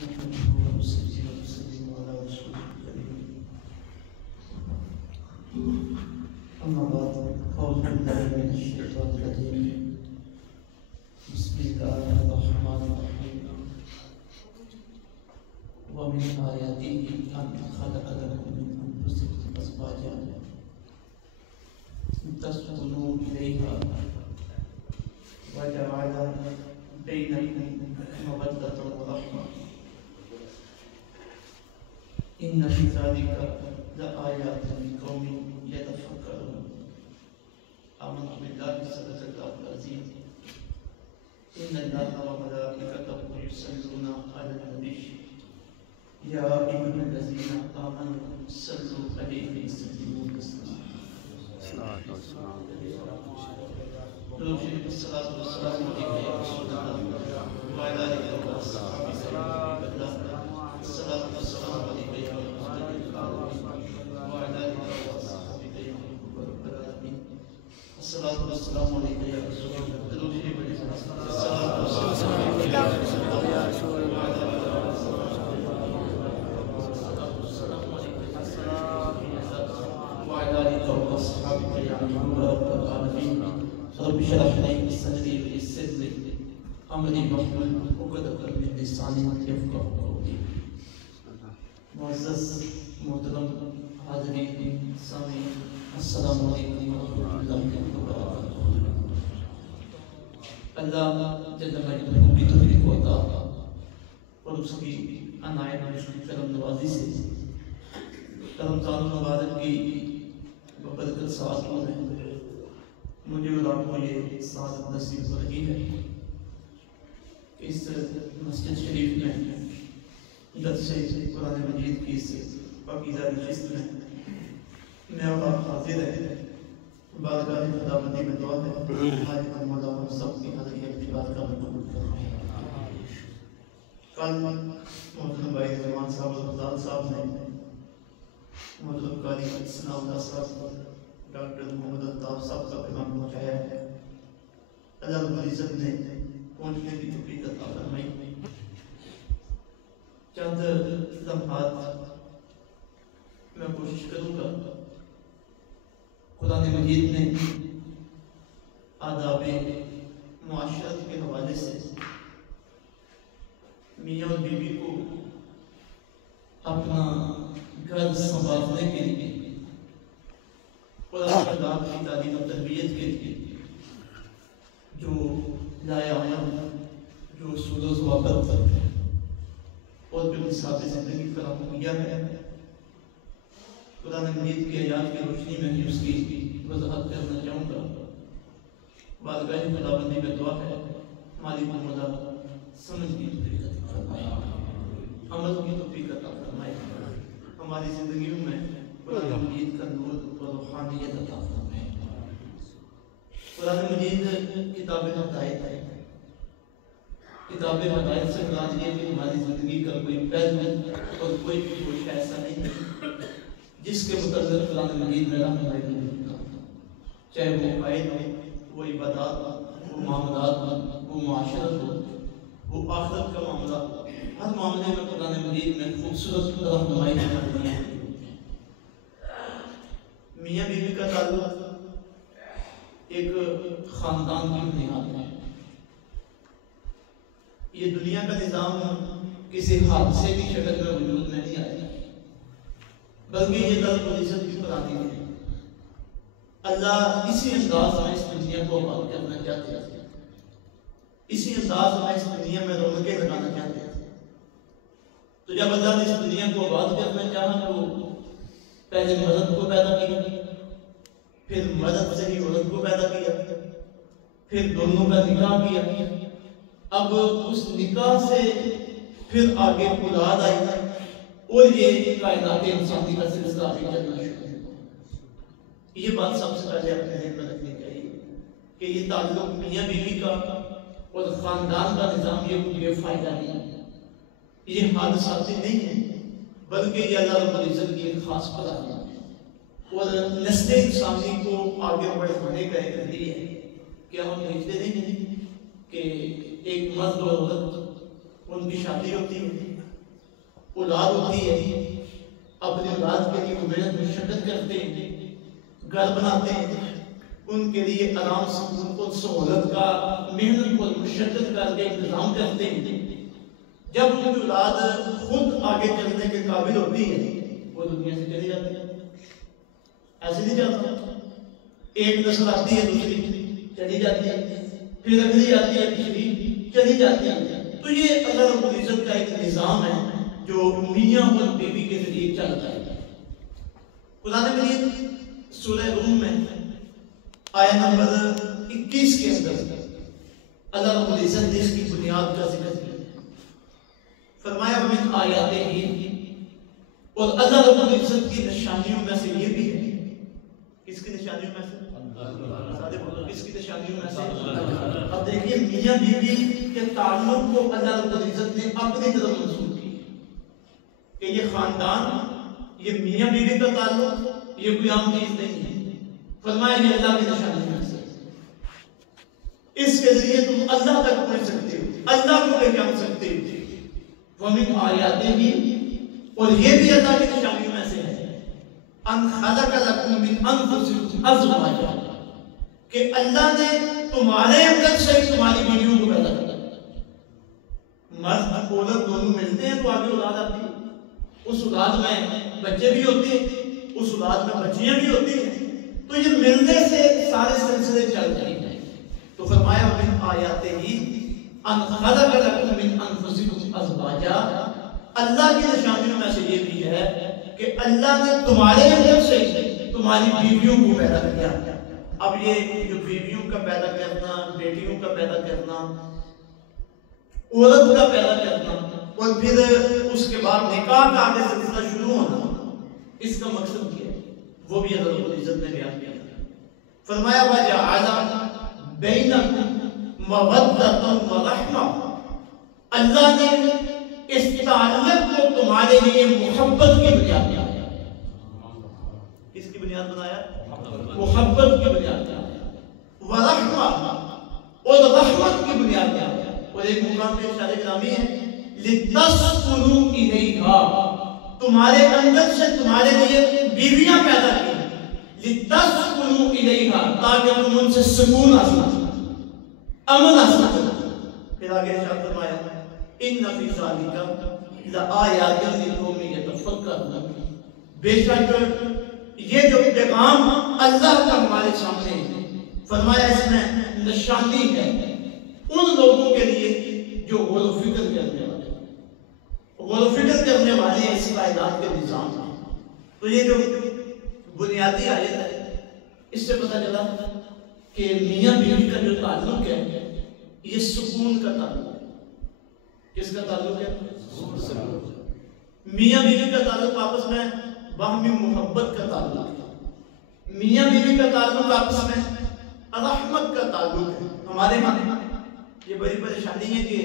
أما بعد أعوذ بالله من الشيطان الرجيم بسم الله الرحمن الرحيم ومن آياته أن خلق لكم من أنفسكم أزواجا لتسكنوا إليها وجعل بينكم مودة ورحمة إن في ذلك لآيات لقوم يتفكرون آمنت بالله صدق الله العظيم إن الله وملائكته يصلون على النبي يا أيها الذين آمنوا صلوا عليه وسلموا تسليما الصلاة والسلام عليك يا رسول الله وعلى آلك وأصحابك الصلاة والسلام عليك يا محمد وعلى آلك وأصحابك يا رب العالمين الصلاة والسلام عليك يا رسول الله الصلاة والسلام عليك يا رسول الله وعلى آلك وأصحابك يا رب العالمين رب اشرح لي صدري ويسر لي أمري واحلل عقدة من لساني يفقهوا قولي معزز محترم حاضرین سامعین السلام علیکم ورحمۃ اللہ وبرکاتہ۔ اللہ جل مجدہ کی توفیق و عطا اور اس کی عنایت اور اس کی کرم نوازی سے رمضان المبارک کی ببرکت ساعتوں میں مجھے اور آپ کو یہ سعادت نصیب ہو رہی ہے کہ اس مسجد شریف میں درس قرآن مجید کی اس پاکیزہ نشست میں اور آپ حاضر ہیں۔ بارگاہ خداوندی میں دعا ہے مالک مولا ہم سب کی حاضری اعتبار کا قبول فرمائے۔ کل محترم بھائی رحمان صاحب الفضال صاحب نے محترم قاری ثناء اللہ صاحب ڈاکٹر محمد الطاف صاحب کا پیغام پہنچایا ہے۔ اللہ رب العزت نے پہنچنے کی توفیق عطا فرمائی۔ چند لمحات میں کوشش کروں گا قرآن مجید نے آداب معاشرت کے حوالے سے میاں اور بیوی کو اپنا گھر سنبھالنے کے لیے اور اولاد کی تعلیم و تربیت کے لیے جو لائے عمل جو اصول و ضوابط اور جو نصاب زندگی فراہم کیا ہے، قرآن مجید کی آیات کی روشنی میں بھی اس کی وضاحت کرنا چاہوں گا۔ بارگاہ خداوندی میں دعا ہے مالک مولا سمجھ کی توفیق عطا فرمائے، عمل کی توفیق عطا فرمائے، ہماری زندگیوں میں قرآن مجید کا نور و روحانیت عطا فرمائے۔ قرآن مجید کتاب ہدایت ہے۔ کتاب ہدایت سے مراد یہ کہ ہماری زندگی کا کوئی پہلو اور کوئی بھی کچھ ایسا نہیں ہے جس کے متعلق قرآن مجید میں رہنمائی نہیں ہوتا، چاہے وہ عقائد ہو، وہ عبادات ہو، وہ معاملات ہو، وہ معاشرت ہو، وہ آخرت کا معاملہ ہو، ہر معاملے میں قرآن مجید میں خوبصورت رہنمائی ہے۔ میاں بیوی کا تعلق ایک خاندان کی بنیاد ہے۔ یہ دنیا کا نظام کسی حادثے کی شکل میں وجود میں نہیں آیا، بلکہ یہ رب العزت کی قرآن ہے۔ اللہ اسی انداز میں اس دنیا کو آباد کرنا چاہتے تھے، اسی انداز میں اس دنیا میں رونقیں لگانا چاہتے تھے۔ تو جب اللہ نے اس دنیا کو آباد کرنا چاہا تو پہلے مرد کو پیدا کیا، پھر مرد سے ہی عورت کو پیدا کیا، پھر دونوں کا نکاح کیا، اب اس نکاح سے پھر آگے اولاد آئی اور یہ کائنات انسانی کا سلسلہ آگے چلنا شروع ہوا۔ یہ بات سب سے پہلے اپنے ذہن میں رکھنی چاہیے کہ یہ تعلق میاں بیوی کا اور خاندان کا نظام یہ فائدہ نہیں ہے، یہ حادثاتی نہیں ہے، بلکہ یہ اللہ رب العزت کی ایک خاص قرآن ہے اور نسل انسانی کو آگے بڑھانے کا ایک ذریعہ ہے۔ کیا ہم دیکھتے نہیں ہیں کہ ایک مرد اور عورت ان کی شادی ہوتی ہے، اولاد ہوتی ہے، اپنی اولاد کے لیے وہ محنت مشقت کرتے ہیں، گھر بناتے ہیں، ان کے لیے آرام سکون کو سہولت کا محنت اور مشقت کر کے انتظام کرتے ہیں۔ جب ان کی اولاد خود آگے چلنے کے قابل ہوتی ہے وہ دنیا سے چلی جاتی ہے، ایسے نہیں جاتا، ایک نسل آتی ہے دوسری چلی جاتی ہے، پھر اگلی آتی ہے تیسری چلی جاتی ہے۔ تو یہ اللہ رب العزت کا ایک نظام ہے جو میاں اور بیوی کے ذریعے چلتا ہے۔ قرآن مجید سورہ روم میں آیت نمبر 21 کے اندر اللہ رب العزت نے اس کی بنیاد کا ذکر کیا، فرمایا وَمِنْ آیَاتِهِ، اور اللہ رب العزت کی نشانیوں میں سے یہ بھی ہے، کس کی نشانیوں میں سے؟ کس کی نشانیوں میں سے؟ اب دیکھیے میاں بیوی کے تعلق کو اللہ رب العزت نے اپنی طرف منسوخ کی کہ یہ خاندان، یہ میاں بیوی کا تعلق یہ کوئی عام چیز نہیں ہے، فرمایا یہ اللہ کی نشانیوں میں سے، اس کے ذریعے تم اللہ تک پہنچ سکتے ہو، اللہ کو پہچان سکتے ہو۔ وَمِنْ آیَاتِهِ، اور یہ بھی اللہ کی نشانیوں میں سے ہے، أَنْ خَلَقَ لَكُم مِّنْ أَنفُسِكُمْ أَزْوَاجًا، کہ اللہ نے تمہارے اندر سے تمہاری بیویوں کو پیدا کیا۔ مرد اور عورت دونوں ملتے ہیں تو آگے اولاد آتی ہے، اس اولاد میں بچے بھی ہوتے ہیں، اس اولاد میں بچیاں بھی ہوتی ہیں، تو یہ ملنے سے سارے سلسلے چل جائیں گے۔ تو فرمایا وَمِنْ آیَاتِهِ أَنْ خَلَقَ لَكُم مِّنْ أَنفُسِكُمْ أَزْوَاجًا، اللہ کی نشانیوں میں سے یہ بھی ہے کہ اللہ نے تمہارے اندر سے تمہاری بیویوں کو پیدا کیا۔ اب یہ جو بیویوں کا پیدا کرنا، بیٹیوں کا پیدا کرنا، عورت کا پیدا کرنا، اور پھر اس کے بعد نکاح کا آگے سلسلہ شروع ہونا، اس کا مقصد کیا ہے وہ بھی اللہ رب العزت نے بیان کیا۔ فرمایا وَجَعَلَ بَيْنَكُمْ مَوَدَّةً وَرَحْمَةً، اللہ نے اس تعلق کو تمہارے لیے محبت کی بنیاد بنایا۔ کس کی بنیاد بنایا؟ محبت کی بنیاد بنایا، ورحمہ، اور رحمت کی بنیاد بنایا۔ اور ایک مقام پہ ارشاد گرامی ہے لِتَسْكُنُوا إِلَيْهَا، تمہارے اندر سے تمہارے لیے بیویاں پیدا کی، لِتَسْكُنُوا إِلَيْهَا، تاکہ تم ان سے سکون حاصل کرو، امن حاصل کرو۔ پھر آگے ارشاد فرمایا إِنَّ فِي ذَلِكَ لَآيَاتٍ لِقَوْمٍ يَتَفَكَّرُونَ، بے شک یہ جو پیغام اللہ کا ہمارے سامنے ہے، فرمایا اس میں نشانی ہے ان لوگوں کے لیے جو غور و فکر کرنے والے، غور و فکر کرنے والے اس کائنات کے نظام ہیں۔ تو یہ جو بنیادی آیت ہے اس سے پتہ چلا کہ میاں بیوی کا جو تعلق ہے یہ سکون کا تعلق ہے۔ کس کا تعلق ہے؟ میاں بیوی کا تعلق آپس میں باہمی محبت کا تعلق ہے، میاں بیوی کا تعلق آپس میں رحمت کا تعلق ہے۔ ہمارے ہاں یہ بڑی پریشانی ہے کہ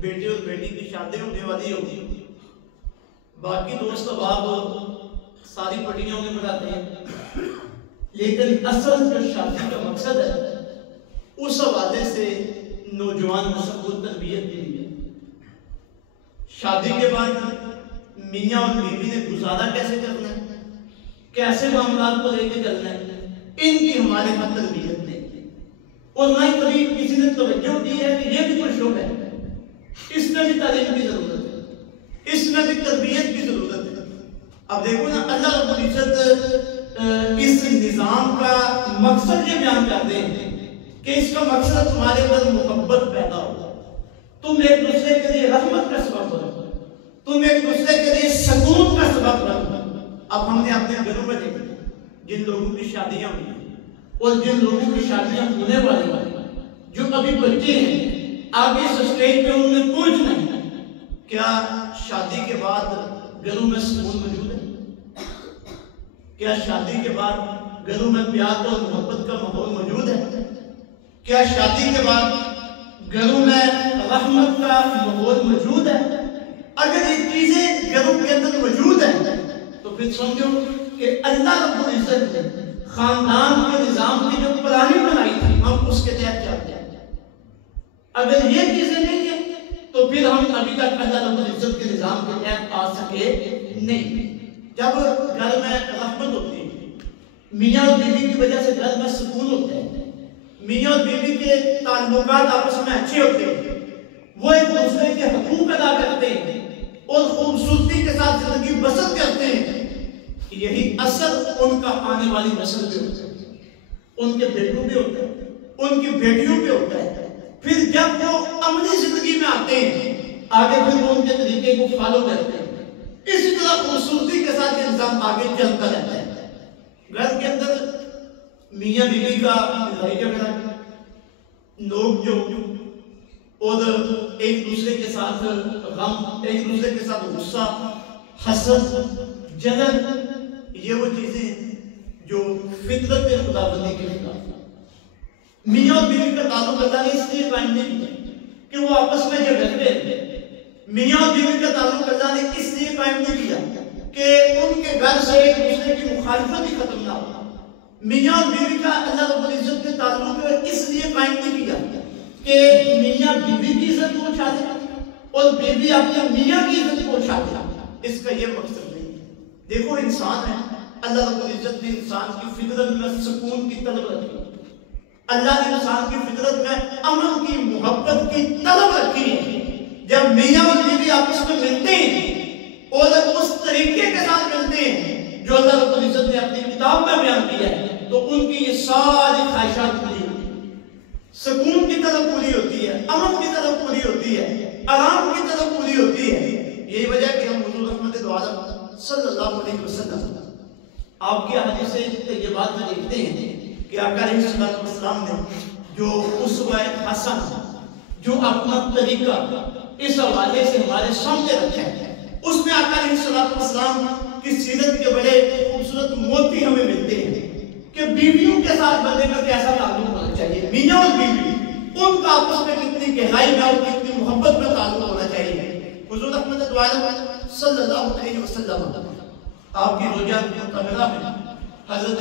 بیٹے اور بیٹی کی شادی ہونے والی ہوتی، باقی دوست احباب ساری پٹیاں میں بڑھاتے ہیں، لیکن اصل جو شادی کا مقصد ہے اس حوالے سے نوجوان نسل کو تربیت دی ہے۔ شادی کے بعد میاں اور بیوی نے گزارا کیسے کرنا ہے، کیسے معاملات کو لے کے چلنا ہے، ان کی ہمارے ہاں تربیت نہیں، اور نہ ہی کبھی کسی نے توجہ دی ہے کہ یہ بھی کوئی شعبہ ہے، اس میں بھی تعلیم کی ضرورت ہے، اس میں بھی تربیت کی ضرورت ہے۔ اب دیکھو نا اللہ رب العزت اس نظام کا مقصد یہ بیان کرتے ہیں کہ اس کا مقصد تمہارے اندر محبت پیدا ہو، تم ایک دوسرے کے لیے رحمت کا سبب بنو، تم ایک دوسرے کے لیے سکون کا سبب بنو۔ اب ہم نے اپنے گھروں میں دیکھا جن لوگوں کی شادیاں ہوئی اور جن لوگوں کی شادیاں ہونے والی جو ابھی بچے ہیں آگے اس سٹیج پہ ان میں پہنچنا ہے، کیا شادی کے بعد گھروں میں سکون موجود ہے؟ کیا شادی کے بعد گھروں میں پیار اور محبت کا ماحول موجود ہے؟ کیا شادی کے بعد گھروں میں رحمت کا ماحول موجود ہے؟ اگر یہ چیزیں گھروں کے اندر موجود ہیں تو پھر سمجھو کہ اللہ رب العزت نے خاندان کے نظام کی جو پلاننگ بنائی تھی ہم اس کے تحت چلتے ہیں۔ اگر یہ چیزیں نہیں ہیں تو پھر پھر ہم ابھی تک اللہ رب العزت کے نظام کے تحت آ سکے نہیں۔ جب گھر میں رحمت ہوتی ہے، میاں اور بیوی کی وجہ سے گھر میں سکون ہوتا ہے، میاں اور بیوی کے تعلقات آپس میں اچھے ہوتے ہیں، وہ ایک دوسرے کے حقوق ادا کرتے ہیں اور خوبصورتی کے ساتھ زندگی بسر کرتے ہیں، یہی اثر ان کا آنے والی نسل پہ ہوتا ہے، ان کے بیٹوں پہ ہوتا ہے، ان کی بیٹیوں پہ ہوتا ہے۔ پھر جب وہ عملی زندگی میں آتے ہیں، آگے پھر وہ ان کے طریقے کو فالو کرتے ہیں، اسی طرح خوبصورتی کے ساتھ یہ نظام آگے چلتا رہتا ہے۔ گھر کے اندر میاں بیوی کا لڑائی جھگڑا، نوک جھوک اور ایک دوسرے کے ساتھ غم، ایک دوسرے کے ساتھ غصہ، حسد، جلن، یہ وہ چیزیں جو فطرت خداوندی کے خلاف۔ میاں اور بیوی کا تعلق اللہ نے اس لیے قائم نہیں کیا کہ وہ آپس میں جھگڑتے ہیں، میاں اور بیوی کا تعلق اللہ نے اس لیے قائم نہیں کیا کہ ان کے گھر سے ایک دوسرے کی مخالفت ہی ختم نہ ہو، میاں اور بیوی کا اللہ رب العزت کے تعلق اس لیے قائم نہیں کیا کہ میاں بیوی کی عزت کو اچھا دے اور بیوی اپنے میاں کی عزت کو اچھا دے، اس کا یہ مقصد نہیں ہے۔ دیکھو انسان ہے، اللہ رب العزت نے انسان کی فطرت میں سکون کی طلب رکھی، اللہ نے انسان کی فطرت میں امن کی، محبت کی طلب رکھی ہے۔ جب میاں اور بیوی آپس میں ملتے ہیں اور اس طریقے کے ساتھ ملتے ہیں جو اللہ رب العزت نے اپنی کتاب میں بیان کیا ہے، تو ان کی یہ ساری خواہشات پوری ہوتی ہیں، سکون کی طرف پوری ہوتی ہے، امن کی طرف پوری ہوتی ہے، آرام کی طرف پوری ہوتی ہے۔ یہی وجہ ہے کہ ہم حضور رحمت دو عالم صلی اللہ علیہ وسلم آپ کی حدیث طیبات میں دیکھتے ہیں کہ آقا علیہ السلام نے جو اسوہ حسن، جو اپنا طریقہ اس حوالے سے ہمارے سامنے رکھا ہے، اس میں آقا علیہ السلام کی سیرت کے بڑے خوبصورت موتی ہمیں ملتے ہیں کہ بیویوں کے ساتھ بندے کا کیسا تعلق ہونا چاہیے، میاں اور بیوی ان کا آپس میں کتنی گہرائی میں اور کتنی محبت میں تعلق ہونا چاہیے۔ حضور رحمت دو عالم صلی اللہ علیہ وسلم آپ کی روجہ طاہرہ میں حضرت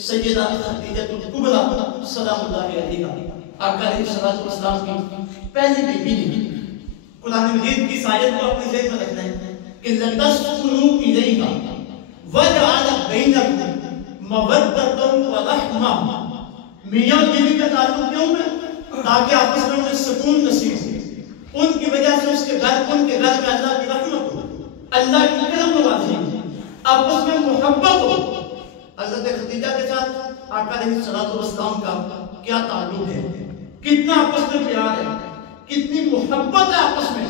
سیدہ خدیجہ الکبریٰ سلام اللہ علیہا آقا علیہ السلام کی پہلی بیوی نے۔ قرآن مجید کی آیت کو اپنے ذہن میں رکھنا ہے کہ لَتَسْكُنُوا إِلَيْهَا وَجَعَلَ بَيْنَكُمْ مَوَدَّةً وَرَحْمَةً۔ میاں اور بیوی کا تعلق کیوں ہے؟ تاکہ آپس میں انہیں سکون نصیب ہو، ان کی وجہ سے ان کے گھر میں اللہ کی رحمت ہو، اللہ کی کرم نوازی ہو، آپس میں محبت ہو۔ حضرت خدیجہ کے ساتھ آقا علیہ السلام کا کیا تعلق ہے، کتنا آپس میں پیار ہے، کتنی محبت ہے آپس میں۔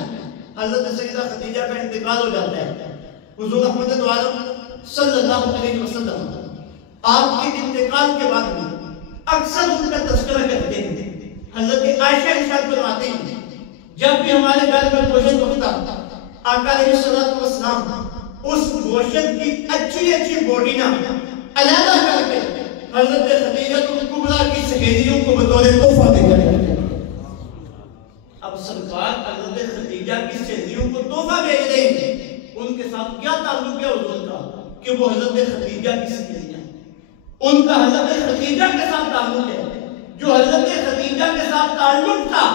حضرت سیدہ خدیجہ کا انتقال ہو جاتا ہے، حضور رحمت دو عالم صلی اللہ علیہ وسلم آپ کے انتقال کے بعد بھی اکثر ان کا تذکرہ کرتے ہیں۔ حضرت عائشہ ارشاد فرماتے ہیں جب بھی ہمارے گھر میں گوشت بنتا، آقا علیہ السلام اس گوشت کی اچھی اچھی بوٹیاں علیحدہ کر کے حضرت خدیجہ الکبریٰ کی سہیلیوں کو بطور تحفہ دے جاتے ہیں۔ اب سرکار حضرت خدیجہ کی سہیلیوں کو تحفہ بھیج رہے ہیں، ان کے ساتھ کیا تعلق ہے حضور کا کہ وہ حضرت خدیجہ کی سہیلیاں، ان کا حضرت خدیجہ کے ساتھ تعلق ہے۔ جو حضرت خدیجہ کے ساتھ تعلق تھا،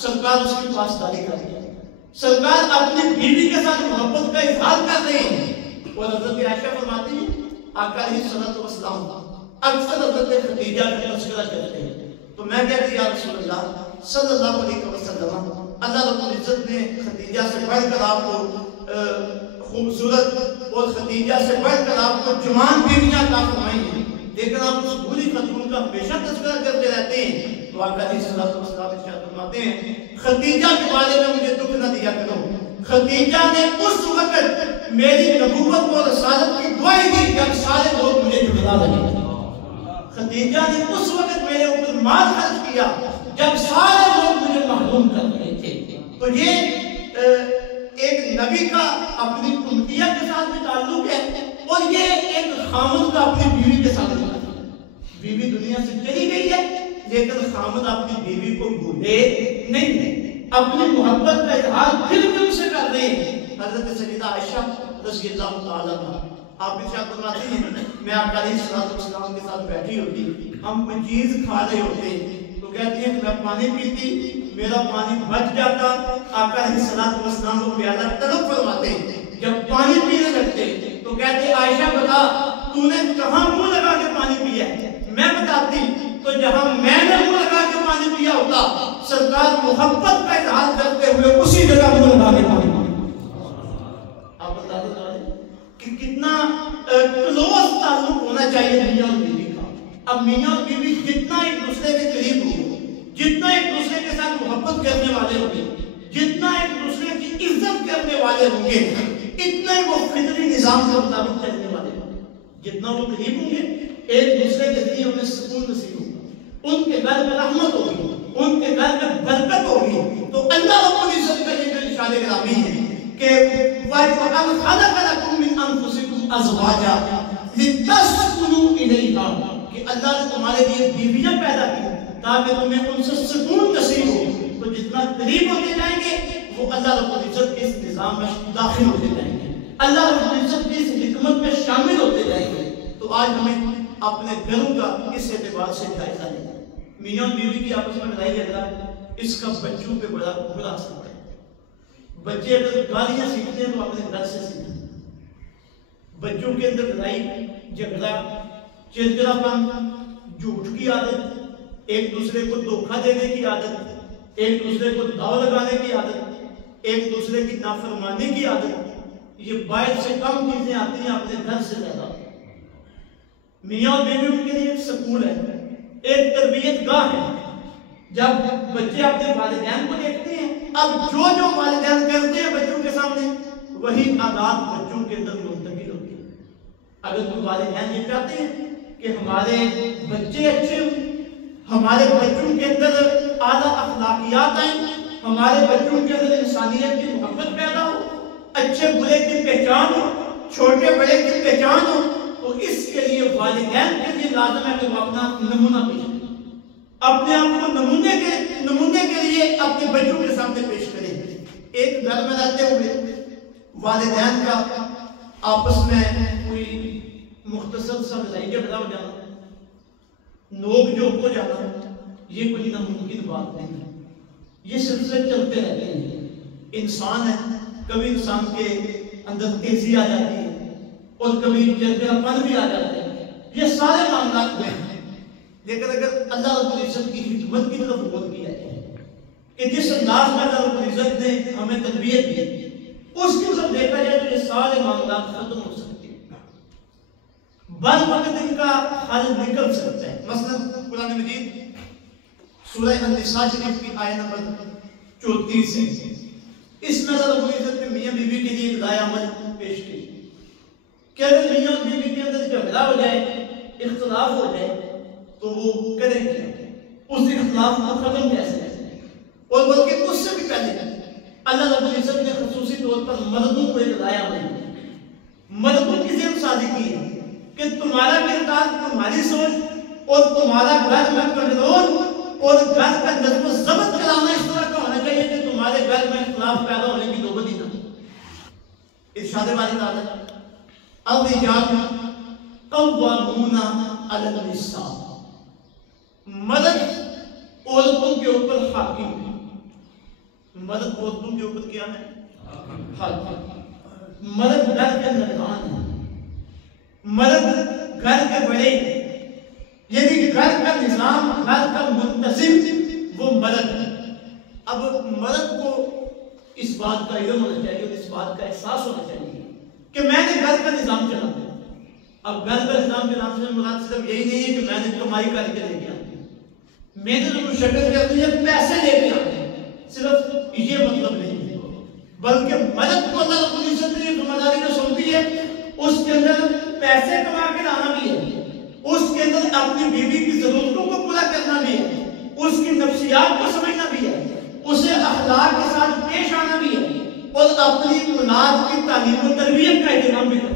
سرکار اس کی پاسداری کر رہے ہیں، سرکار اپنی بیوی کے ساتھ محبت کا اظہار کر رہے ہیں۔ اور حضرت عائشہ فرماتی ہیں آقا علیہ السلام اکثر حضرت خدیجہ کا تذکرہ کرتے ہیں، تو میں کہتی یا رسول اللہ صلی اللہ علیہ وسلم، اللہ رب العزت نے خدیجہ سے بڑھ کر آپ کو خوبصورت اور خدیجہ سے بڑھ کر آپ کو جوان بیویاں عطا فرمائی ہیں، لیکن آپ اس بری خاتون کا ہمیشہ تذکرہ کرتے رہتے ہیں۔ تو آقا علیہ السلام ارشاد فرماتے ہیں خدیجہ کے بارے میں مجھے دکھ نہ دیا کرو، خدیجہ نے اس وقت میری نبوت اور رسالت کی گواہی دی جب سارے لوگ مجھے جھٹلا لگے، خدیجہ نے اس وقت میرے اوپر مال خرچ کیا جب سارے لوگ مجھے محروم کر رہے تھے۔ تو یہ ایک نبی کا اپنی امتیہ کے ساتھ بھی تعلق ہے، اور یہ ایک خامد کا اپنی بیوی کے ساتھ تعلق ہے۔ بیوی دنیا سے چلی گئی ہے، لیکن خامد اپنی بیوی کو بھولے نہیں ہے، اپنی محبت کا اظہار پھر بھی ان سے کر رہے ہیں۔ حضرت سیدہ عائشہ رضی اللہ تعالیٰ عنہا آپ ارشاد فرماتی ہیں میں آقا علیہ السلام کے ساتھ بیٹھی ہوتی، ہم کوئی چیز کھا رہے ہوتے تو کہتی ہیں میں پانی پیتی، میرا پانی بچ جاتا. آقا علیہ الصلوۃ والسلام کو پیالہ طلب فرماتے. جب پانی پینے لگتے تو کہتے عائشہ بتا تو نے کہاں منہ لگا کے پانی پیا ہے؟ میں بتاتی تو جہاں میں نے منہ لگا کے پانی پیا ہوتا سرکار محبت کا اظہار کرتے ہوئے اسی جگہ منہ لگا کے پانی پیا. آپ بتاتے کہ کتنا کلوز تعلق ہونا چاہیے میاں اور بیوی کا. اب میاں اور بیوی جتنا ایک دوسرے کے قریب ہوں گے, جتنا ایک دوسرے کے ساتھ محبت کرنے والے ہوں گے, جتنا ایک دوسرے کی عزت کرنے والے ہوں گے, اتنا ہی وہ فطری نظام کے مطابق چلنے والے ہوں گے. جتنا وہ قریب ہوں گے ایک دوسرے کے ذریعے انہیں سکون نصیب ہوگا, ان کے گھر میں رحمت ہوگی, ان کے گھر میں برکت ہوگی. تو اللہ رب العزت کا یہ جو ارشاد گرامی ہے کہ وَإِذْ خَلَقَ لَكُم مِّنْ أَنفُسِكُمْ أَزْوَاجًا لِتَسْكُنُوا إِلَيْهَا, کہ اللہ نے تمہارے لیے بیویاں پیدا کی تاکہ تمہیں ان سے سکون نصیب ہو. تو جتنا قریب ہوتے جائیں گے وہ اللہ رب العزت کے اس نظام میں داخل ہوتے جائیں گے, اللہ رب العزت کی اس حکمت میں شامل ہوتے جائیں گے. تو آج ہمیں اپنے گھروں کا اس اعتبار سے جائزہ لینا. میاں بیوی کی آپس میں لڑائی جھگڑا اس کا بچوں پہ بڑا برا اثر ہے. بچے اگر گالیاں سیکھتے ہیں تو اپنے گھر سے سیکھتے ہیں. بچوں کے اندر لڑائی جھگڑا, چڑچڑاپن, جھوٹ کی عادت, ایک دوسرے کو دھوکہ دینے کی عادت, ایک دوسرے کو داؤ لگانے کی عادت, ایک دوسرے کی نافرمانی کی عادت, یہ باہر سے کم چیزیں آتی ہیں, اپنے گھر سے زیادہ. میاں اور بیوی ان کے لیے ایک سکول ہے, ایک تربیت گاہ ہے. جب بچے اپنے والدین کو دیکھتے ہیں, اب جو والدین کرتے ہیں بچوں کے سامنے وہی عادات بچوں کے اندر منتقل ہوتی ہیں. اگر کوئی والدین یہ چاہتے ہیں کہ ہمارے بچے اچھے ہوں, ہمارے بچوں کے اندر اعلیٰ اخلاقیات آئیں, ہمارے بچوں کے اندر انسانیت کی محبت پیدا ہو, اچھے برے کی پہچان ہو, چھوٹے بڑے کی پہچان ہو, تو اس کے لیے والدین کے لیے لازم ہے کہ وہ اپنا نمونہ پیش کریں, اپنے آپ کو نمونے کے لیے اپنے بچوں کے سامنے پیش کریں. ایک گھر میں رہتے ہوئے والدین کا آپس میں کوئی مختصر سا لڑائی جھگڑا ہو جانا, نوک جھوک ہو جانا, یہ کوئی ناممکن بات نہیں ہے. یہ سلسلے چلتے رہتے ہیں. انسان ہے, کبھی انسان کے اندر تیزی آ جاتی ہے اور کبھی چڑچڑاپن بھی آ جاتا ہے. یہ سارے معاملات میں ہیں. لیکن اگر اللہ رب العزت کی حکمت کی طرف غور کیا جائے کہ جس انداز میں اللہ رب العزت نے ہمیں تربیت دی, اس کی طرف دیکھا جائے تو یہ سارے معاملات ختم ہو سکتے ہیں, بعض وقت ان کا حل نکل سکتا ہے. مثلا قرآن مجید سورہ النساء شریف کی آیت نمبر 34 ہے, اس میں اللہ رب العزت نے میاں بیوی کے لیے ہدایت عمل پیش کی کہ اگر میاں اور بیوی کے اندر جھگڑا ہو جائے, اختلاف ہو جائے, تو وہ کریں کیا, اس اختلاف کو ختم کیسے کریں. اور بلکہ اس سے بھی پہلے اللہ رب العزت نے خصوصی طور پر مردوں کو ایک ہدایت عمل دی, مردوں کی ذمہ داری کی ہے کہ تمہارا کردار, تمہاری سوچ اور تمہارا گھر میں کنٹرول اور گھر کا نظم و ضبط کرانا اس طرح کا ہونا چاہیے کہ تمہارے گھر میں اختلاف پیدا ہونے کی نوبت ہی نہ ہو. ارشاد باری تعالیٰ الرجال قوامون علی النساء, مرد عورتوں کے اوپر حاکم ہے. مرد عورتوں کے اوپر کیا ہے؟ حاکم. مرد گھر کے نگران ہے, مرد گھر کے بڑے, یعنی گھر کا نظام, گھر کا منتظم وہ مرد ہے. اب مرد کو اس بات کا علم ہونا چاہیے اور اس بات کا احساس ہونا چاہیے کہ میں نے گھر کا نظام چلانا ہے. اب گھر کا نظام چلانے سے مراد صرف یہی نہیں ہے کہ میں نے کمائی کر کے لے کے آتی ہے, میں نے جو شکل کرتی ہے پیسے لے کے آتے ہیں, صرف یہ مطلب نہیں ہے. بلکہ مرد کو اللہ رب العزت نے ذمہ داری جو سونپی ہے اس کے اندر پیسے کما کے لانا بھی ہے, اس کے اندر اپنی بیوی کی ضرورتوں کو پورا کرنا بھی ہے, اس کی نفسیات کو سمجھنا بھی ہے, اسے اخلاق کے ساتھ پیش آنا بھی ہے, اور اپنی اولاد کی تعلیم و تربیت کا اہتمام بھی کرنا.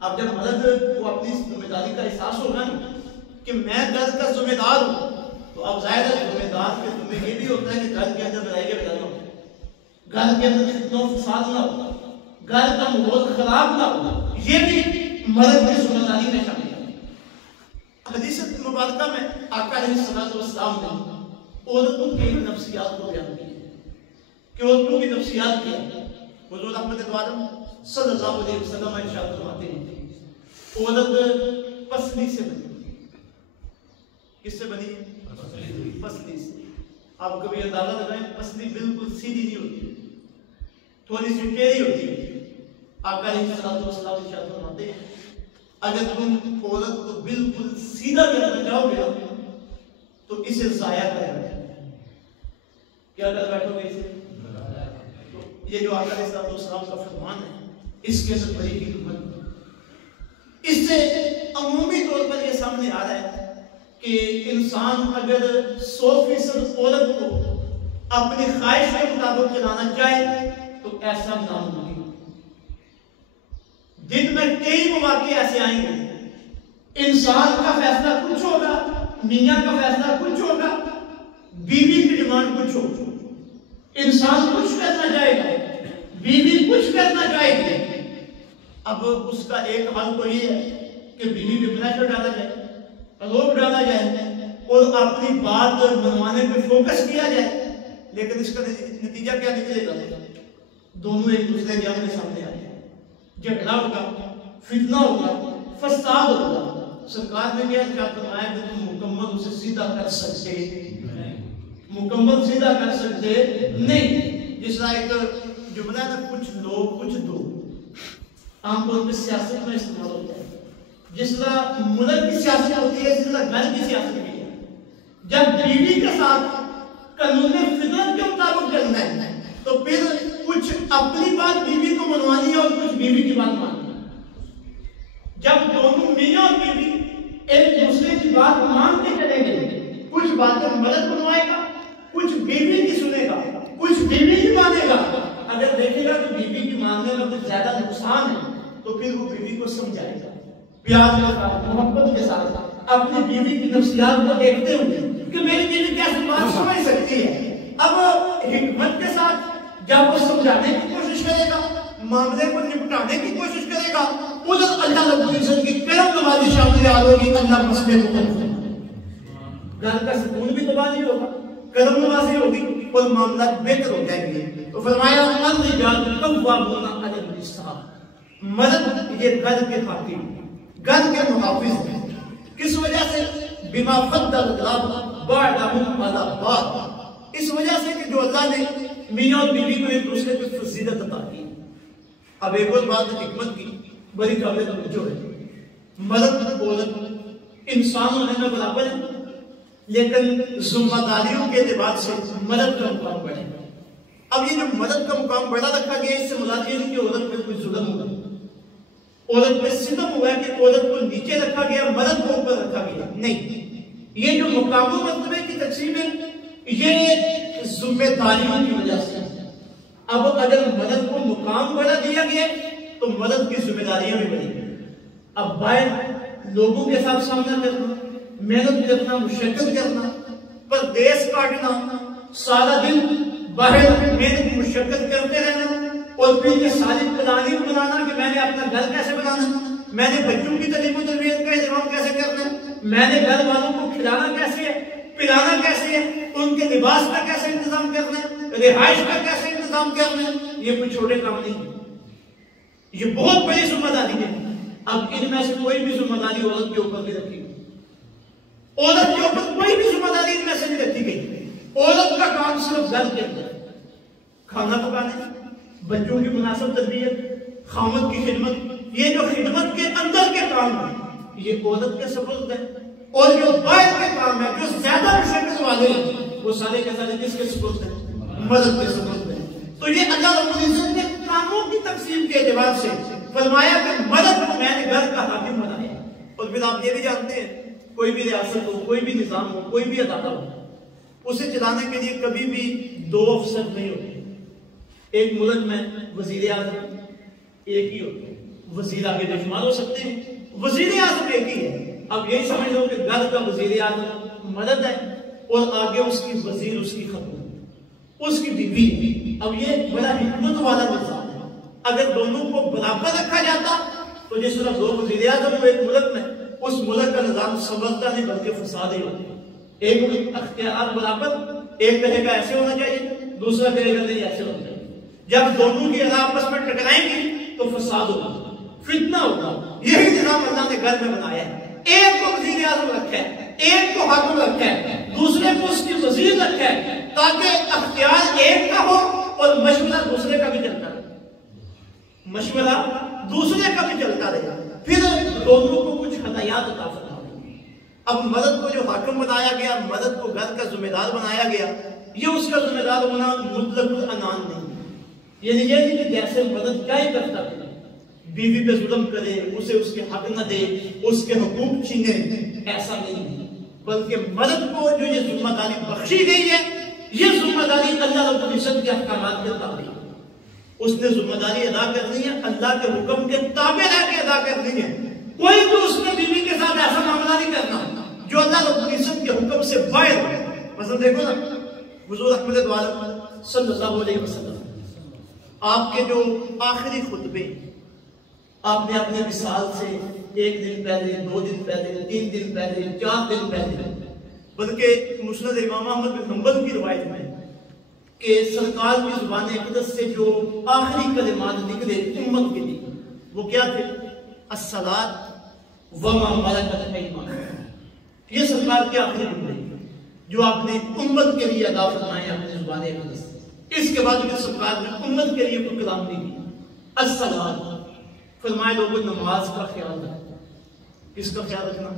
اب جب مرد کو اپنی ذمہ داری کا احساس ہوگا نا کہ میں گھر کا ذمہ دار ہوں, تو اب ظاہر ہے ذمہ دار کے تمہیں یہ بھی ہوتا ہے کہ گھر کے اندر لڑائی جھگڑا نہ ہو, گھر کے اندر فتنہ و فساد نہ ہو, گھر کا ماحول خراب نہ ہو. یہ بھی مرد کی ذمہ داری میں شامل ہے. حدیث مبارکہ میں آقا علیہ الصلوۃ والسلام نے عورتوں کی نفسیات کو بیان کی ہے کہ عورتوں کی نفسیات کیا ہے. حضور رحمت عالم صلی اللہ علیہ وسلم ارشاد فرماتے ہیں عورت پسلی سے بنی. کس سے بنی ہے؟ پسلی سے. آپ کبھی اندازہ لگائیں پسلی بالکل سیدھی نہیں ہوتی, تھوڑی سی ٹیڑھی ہوتی ہے. آقا علیہ الصلوۃ والسلام ارشاد فرماتے ہیں اگر تم عورت کو بالکل سیدھا کرنا چاہو گے تو اسے ضائع کر بیٹھو. کیا کر بیٹھو گے اسے؟ یہ جو آقا علیہ الصلوۃ والسلام کا فرمان ہے اس کے اندر بڑی حکمت. اس سے عمومی طور پر یہ سامنے آ رہا ہے کہ انسان اگر 100% عورت کو اپنی خواہش کے مطابق چلانا چاہے تو ایسا ناممکن. دن میں کئی مواقع ایسے آئیں گے انسان کا فیصلہ کچھ ہوگا, میاں کا فیصلہ کچھ ہوگا, بیوی کی ڈیمانڈ کچھ ہوگا. انسان کچھ کرنا چاہے گا, بیوی کچھ کرنا چاہے گی. اب اس کا ایک حل تو یہ ہے کہ بیوی پہ پریشر ڈالا جائے, روک ڈالا جائے اور اپنی بات منوانے پہ فوکس کیا جائے. لیکن اس کا نتیجہ کیا نکلے گا؟ دونوں ایک دوسرے کے آمنے سامنے آ جائیں, جھگڑا ہوگا, فتنہ ہوگا, فساد ہوگا. سرکار نے کیا فرمایا کہ تم مکمل اسے سیدھا کر سکتے مکمل سیدھا کر سکتے نہیں. جس طرح ایک جملہ ہے نا, کچھ لو کچھ دو, عام طور پہ سیاست میں استعمال ہوتا ہے. جس طرح ملک کی سیاست ہوتی ہے اس طرح گھر کی سیاست بھی ہے. جب بیوی کے ساتھ قانون فطرت کے مطابق چلنا ہے تو پھر کچھ اپنی بات بیوی کو منوانی ہے اور کچھ بیوی کی بات ماننی ہے. جب دونوں میاں اور بیوی ایک دوسرے کی بات مان کے چلیں گے, کچھ باتیں مرد منوائے گا, کچھ بیوی کی سنے گا, کچھ بیوی کی مانے گا. اگر دیکھے گا کہ بیوی کی ماننے میں کچھ زیادہ نقصان ہے تو پھر وہ بیوی کو سمجھائے گا پیار کے ساتھ, محبت کے ساتھ, اپنی بیوی کی نفسیات کو دیکھتے ہوئے کہ میری بیوی کیسے بات سمجھ سکتی ہے. اب حکمت کے ساتھ جب وہ سمجھانے کی کوشش کرے گا, معاملے کو نپٹانے کی کوشش کرے گا, ادھر اللہ رب العزت کی کرم نوازی شامل آ ہوگی. اللہ مسئلے کو حل کرے گا, گھر کا سکون بھی تباہ نہیں ہوگا, کرم نوازی ہوگی اور معاملات بہتر ہو جائیں گے. تو فرمایا الرجال قوامون علی النساء, مرد یہ گھر کے خاتم, گھر کے محافظ ہیں. کس وجہ سے؟ بما فضل اللہ بعضهم علی بعض, اس وجہ سے کہ جو اللہ نے میاں اور بیوی کو ایک دوسرے کو فضیلت عطا کی. اب ایک اور بات حکمت کی بڑی قابل توجہ ہے. مرد عورت انسان ہونے میں برابر ہے لیکن ذمہ داریوں کے اعتبار سے مرد کا مقام بڑھے. اب یہ جو مرد کا مقام بڑا رکھا گیا اس سے مراد یہ نہیں کہ عورت پہ کوئی ظلم ہوا, عورت پہ ستم ہوا ہے کہ عورت کو نیچے رکھا گیا مرد کو اوپر رکھا گیا. نہیں, یہ جو مقام و مرتبے کی تقسیم ہے یہ ذمہ داریوں کی وجہ سے. اب اگر مرد کو مقام بڑا دیا گیا تو مرد کی ذمہ داریاں بھی بڑھی گئی. اب باہر لوگوں کے ساتھ سامنا کرنا, محنت کرنا, مشقت کرنا, پردیس کاٹنا, سارا دن باہر محنت مشقت کرتے رہنا اور پھر یہ ساری پلاننگ بنانا کہ میں نے اپنا گھر کیسے بنانا, میں نے بچوں کی تعلیم و تربیت کا انتظام کیسے کرنا, میں نے گھر والوں کو کھلانا کیسے ہے, پلانا کیسے ہے, ان کے لباس کا کیسے انتظام کرنا ہے, رہائش کا کیسے انتظام کرنا ہے. یہ کوئی چھوٹے کام نہیں, یہ بہت بڑی ذمہ داری ہے. اب ان میں سے کوئی بھی ذمہ داری عورت کے اوپر نہیں رکھی گئی, عورت کے اوپر کوئی بھی ذمہ داری ان میں سے نہیں رکھی گئی. عورت کا کام صرف گھر کے اندر کھانا پکانا, بچوں کی مناسب تربیت, خامد کی خدمت, یہ جو خدمت کے اندر کے کام ہیں یہ عورت کے سپرد ہے. اور جو باہر کے کام ہے جو زیادہ مشقت والے ہیں وہ سارے کے سارے کس کے سپرد ہیں؟ مرد کے سپرد ہیں. تو یہ اللہ رب العزت نے کاموں کی تقسیم کے اعتبار سے فرمایا کہ مرد کو میں نے گھر کا حاکم بنایا. اور پھر آپ یہ بھی جانتے ہیں کوئی بھی ریاست ہو, کوئی بھی نظام ہو, کوئی بھی ادارہ ہو, اسے چلانے کے لیے کبھی بھی دو افسر نہیں ہوتے. ایک ملک میں وزیر اعظم ایک ہی ہوتے ہیں, وزیر آگے بے شمار ہو سکتے ہیں, وزیر اعظم ایک ہی ہے. اب یہی سمجھ لو کہ گھر کا وزیر اعظم مرد ہے اور آگے اس کی وزیر اس کی خاتون, اس کی بیوی. اب یہ بڑا حکمت والا نظام ہے. اگر دونوں کو برابر رکھا جاتا تو جس طرح دو وزیر اعظم ہو ایک ملک میں, اس ملک کا نظام سمجھتا نہیں بلکہ فساد ہی ہوتا. ایک اختیارات برابر, ایک کہے گا ایسے ہونا چاہیے، دوسرا کہے گا نہیں ایسے ہونا چاہیے۔ جب دونوں کی اذا آپس میں ٹکرائیں گی تو فساد ہوگا، فتنہ ہوگا۔ یہی نظام اللہ نے گھر میں بنایا ہے۔ ایک کو وزیر اعظم رکھا ہے، ایک کو حاکم رکھا ہے، دوسرے کو اس کی وزیر رکھا ہے، تاکہ اختیار ایک کا ہو اور مشورہ دوسرے کا بھی چلتا رہے، مشورہ دوسرے کا بھی چلتا رہے۔ پھر دونوں کو کچھ ہدایات عطا فرمائے۔ اب مرد کو جو حاکم بنایا گیا، مرد کو گھر کا ذمہ دار بنایا گیا، یہ اس کا ذمہ دار ہونا مطلق العنان نہیں، یعنی یہ نہیں کہ جیسے مرد کیا ہی کرتا ہے، بیوی پہ ظلم کرے، اسے اس کے حق نہ دے، اس کے حقوق چھینے، ایسا نہیں، بلکہ مرد کو جو یہ ذمہ داری بخشی گئی ہے، یہ ذمہ داری اللہ رب العزت کے احکامات کے تابع ہے۔ اس نے ذمہ داری ادا کرنی ہے، اللہ کے حکم کے تابع رہ کے ادا کرنی ہے۔ کوئی بھی اس نے بیوی کے ساتھ ایسا معاملہ نہیں کرنا جو اللہ رب العزت کے حکم سے باہر ہے۔ مثلا دیکھو نا، حضور احمد عالم صلی اللہ علیہ وسلم آپ کے جو آخری خطبے، آپ نے اپنے وصال سے ایک دن پہلے، 2 دن پہلے، 3 دن پہلے، 4 دن پہلے، بلکہ مسند امام احمد بن حنبل کی روایت میں کہ سرکار کی زبان اقدس سے جو آخری کلمات نکلے امت کے لیے، وہ کیا تھے؟ الصلاۃ وما ملکت ایمانکم۔ یہ سرکار کے آخری جملے جو آپ نے امت کے لیے ادا فرمائے اپنے زبان اقدس سے۔ اس کے بعد پھر سرکار نے امت کے لیے کوئی کلام نہیں دیا۔ الصلاۃ فرمائے لوگوں نماز کا خیال رکھنا۔ کس کا خیال رکھنا؟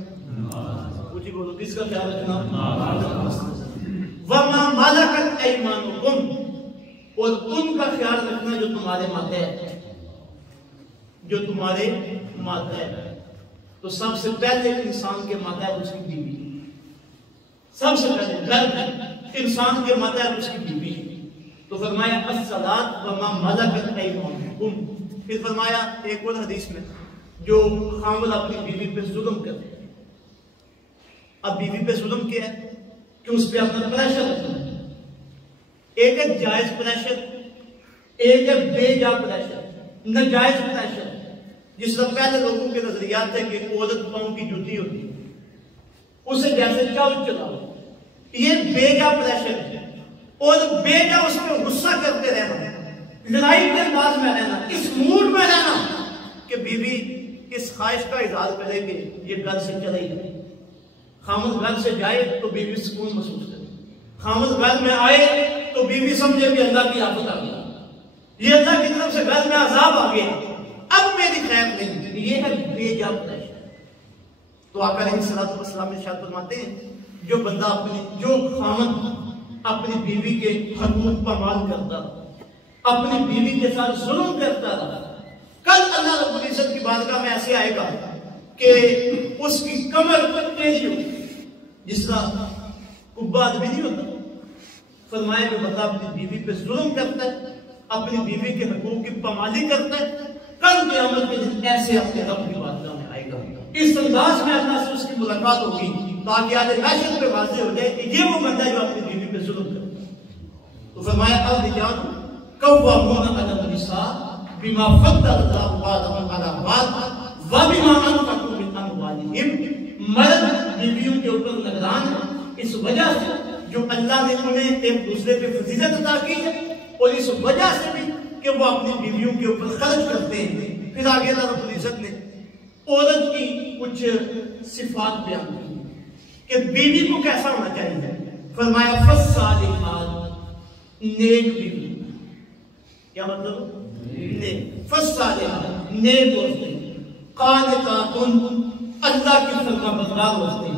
پوچھی بولو، کس کا خیال رکھنا؟ وَمَا مَلَكَتْ أَيْمَانُكُمْ، اور ان کا خیال رکھنا جو تمہارے ماتحت ہے، جو تمہارے ماتحت ہے۔ تو سب سے پہلے انسان کے ماتحت اس کی بیوی، سب سے پہلے گھر میں انسان کے ماتحت اس کی بیوی۔ تو فرمایا الصلاۃ وَمَا مَلَكَتْ أَيْمَانُكُمْ۔ پھر فرمایا ایک اور حدیث میں، جو خاوند اپنی بیوی پہ ظلم کرتے ہیں۔ اب بیوی پہ ظلم کیا ہے کہ اس پہ اپنا پریشر رکھنا ہے۔ ایک ہے جائز پریشر، ایک ہے بے جا پریشر، ناجائز پریشر، جس طرح پہلے لوگوں کے نظریات ہے کہ عورت پاؤں کی جوتی ہوتی ہے، اسے جیسے چاؤ چلاؤ، یہ بے جا پریشر ہے، اور بے جا اس میں غصہ کرتے رہنا، لڑائی کے انداز میں رہنا، اس موڈ میں رہنا کہ بیوی اس خواہش کا اظہار کرے کہ یہ گھر سے چلے گی۔ خامد گھر سے جائے تو بیوی سکون محسوس کرے، خامد گھر میں آئے تو بیوی سمجھے کہ اللہ کی آفت آ گئی، یہ اللہ کی طرف سے گھر میں عذاب آ گیا، اب میری خیر نہیں۔ یہ ہے بے جا پریشر۔ تو آقا علیہ الصلوۃ والسلام ارشاد فرماتے ہیں، جو بندہ جو خامد اپنی بیوی کے حقوق پامال کرتا، اپنی بیوی کے ساتھ ظلم کرتا رہا، کل اللہ رب العزت کی بارگاہ میں ایسے آئے گا کہ اس کی کمر تیزی ہوگی، جس طرح کبا آدمی نہیں ہوتا۔ فرمایا جو بندہ اپنی بیوی پہ ظلم کرتا ہے، اپنی بیوی کے حقوق کی پامالی کرتا ہے، کل قیامت کے دن ایسے اپنے رب کی بارگاہ میں آئے گا۔ اس انداز میں اللہ سے اس کی ملاقات ہوگی تاکہ آج محشر پہ واضح ہو جائے کہ یہ وہ بندہ جو اپنی بیوی پہ ظلم کرتا ہے۔ تو فرمایا الرجال قوامون علی النساء بما فضل اللہ بعضهم علی بعض وبما انفقوا من اموالهم۔ مرد بیویوں کے اوپر نگران ہے اس وجہ سے جو اللہ نے انہیں ایک دوسرے پہ فضیلت عطا کی ہے، اور اس وجہ سے بھی کہ وہ اپنی بیویوں کے اوپر خرچ کرتے ہیں۔ پھر آگے اللہ رب العزت نے عورت کی کچھ صفات بیان کی کہ بیوی کو کیسا ہونا چاہیے۔ فرمایا فالصالحات، نیک بیوی۔ کیا مطلب؟ نیک، فالصالحات، نیک عورتیں، قانتات، اللہ کی فرما بردار عورتیں،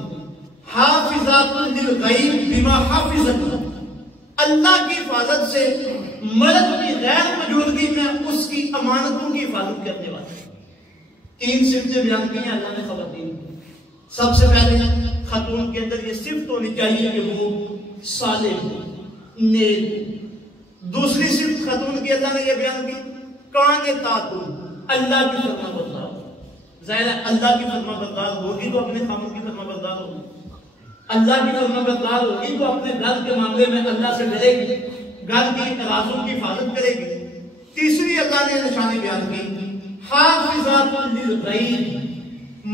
حافظات للغیب بما حافظ اللہ، اللہ کی حفاظت سے مرد کی غیر موجودگی میں اس کی امانتوں کی حفاظت کرنے والے۔ 3 صفتیں بیان کی ہیں اللہ نے خواتین کو۔ سب سے پہلے خاتون کے اندر یہ صفت ہونی چاہیے کہ وہ صالح ہو، نیک۔ دوسری صفت خاتون کی اللہ نے یہ بیان کی قانتات، اللہ کی فرما بردار۔ ظاہر ہے اللہ کی فرما بردار ہوگی تو اپنے خامن کی فرما بردار ہوگی، اللہ کی فرما بردار ہوگی تو اپنے گھر کے معاملے میں اللہ سے ڈرے گی، گھر کی ترازوں کی حفاظت کرے گی۔ تیسری اللہ نے نشانی بیان کی حافظات للغیب،